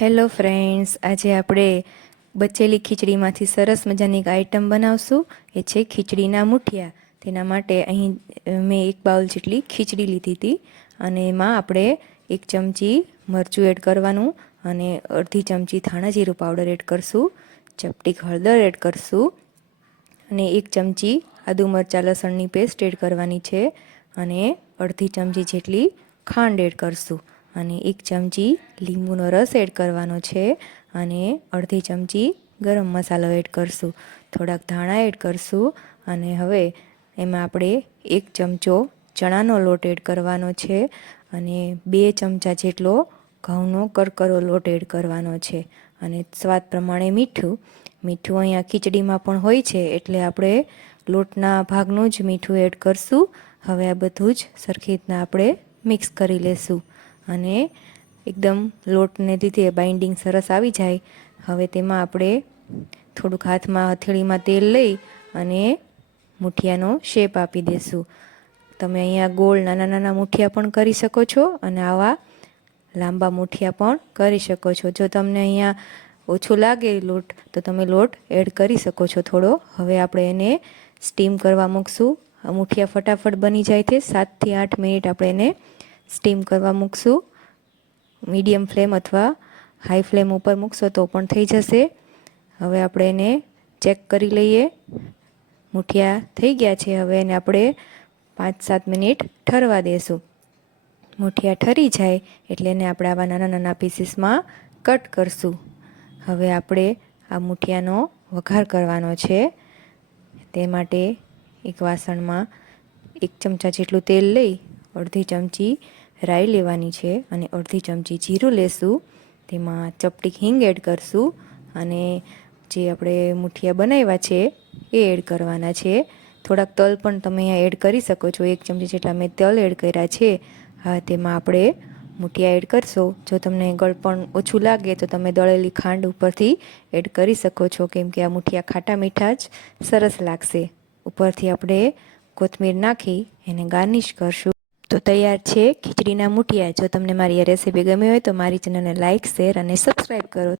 Hello friends, આજે આપણે બચેલી ખીચડીમાંથી સરસ મજાની એક આઈટમ બનાવશું. એ છે ખીચડીના મુઠિયા. તેના માટે અહીં મેં એક બાઉલ જેટલી ખીચડી લીધી હતી અને એમાં આપણે 1 ચમચી મરચું એડ કરવાનું અને અડધી ચમચી ધાણા જીરું પાવડર એડ કરશું, ચપટીક હળદર એડ કરશું અને 1 ચમચી આદુ મરચાં લસણની પેસ્ટ એડ કરવાની છે અને અડધી ચમચી જેટલી ખાંડ એડ કરશું અને 1 ચમચી લીંબુનો રસ એડ કરવાનો છે અને અડધી ચમચી ગરમ મસાલો એડ કરશું, થોડાક ધાણા એડ કરશું અને હવે એમાં આપણે 1 ચમચો ચણાનો લોટ એડ કરવાનો છે અને 2 ચમચા જેટલો ઘઉંનો કરકરો લોટ એડ કરવાનો છે અને સ્વાદ પ્રમાણે મીઠું અહીંયા ખીચડીમાં પણ હોય છે એટલે આપણે લોટના ભાગનું જ મીઠું એડ કરશું. હવે આ બધું જ સરખી રીતના આપણે મિક્સ કરી લેશું અને એકદમ લોટને લીધે બાઇન્ડિંગ સરસ આવી જાય. હવે તેમાં આપણે થોડુંક હાથમાં હથેળીમાં તેલ લઈ અને મુઠિયાનો શેપ આપી દઈશું. તમે અહીંયા ગોળ નાના નાના મુઠિયા પણ કરી શકો છો અને આવા લાંબા મુઠિયા પણ કરી શકો છો. જો તમને અહીંયા ઓછું લાગે લોટ તો તમે લોટ એડ કરી શકો છો થોડો. હવે આપણે એને સ્ટીમ કરવા મૂકશું. આ મુઠિયા ફટાફટ બની જાય છે. 7 થી 8 મિનિટ આપણે એને સ્ટીમ કરવા મૂકશું. મીડિયમ ફ્લેમ અથવા હાઈ ફ્લેમ ઉપર મૂકશો તો પણ થઈ જશે. હવે આપણે એને ચેક કરી લઈએ. મુઠિયા થઈ ગયા છે. હવે એને આપણે 5-7 મિનિટ ઠરવા દઈશું. મુઠિયા ઠરી જાય એટલે એને આપણે આવા નાના નાના પીસીસમાં કટ કરશું. હવે આપણે આ મુઠિયાનો વઘાર કરવાનો છે. તે માટે એક વાસણમાં 1 ચમચા જેટલું તેલ લઈ અડધી ચમચી રાઈ લેવાની છે અને અડધી ચમચી જીરું લેશું. તેમાં ચપટીક હિંગ એડ કરશું અને જે આપણે મુઠિયા બનાવ્યા છે એ એડ કરવાના છે. થોડાક તલ પણ તમે અહીંયા એડ કરી શકો છો. 1 ચમચી જેટલા મેં તલ એડ કર્યા છે. હા, તેમાં આપણે મુઠિયા એડ કરશો. જો તમને ગળપણ ઓછું લાગે તો તમે દળેલી ખાંડ ઉપરથી એડ કરી શકો છો, કેમ કે આ મુઠિયા ખાટા મીઠા જ સરસ લાગશે. ઉપરથી આપણે કોથમીર નાખી એને ગાર્નિશ કરશું. તો તૈયાર છે ખીચડીના મુઠિયા. જો તમને મારી આ રેસીપી ગમી હોય તો મારી ચેનલને લાઇક, શેર અને સબસ્ક્રાઈબ કરો.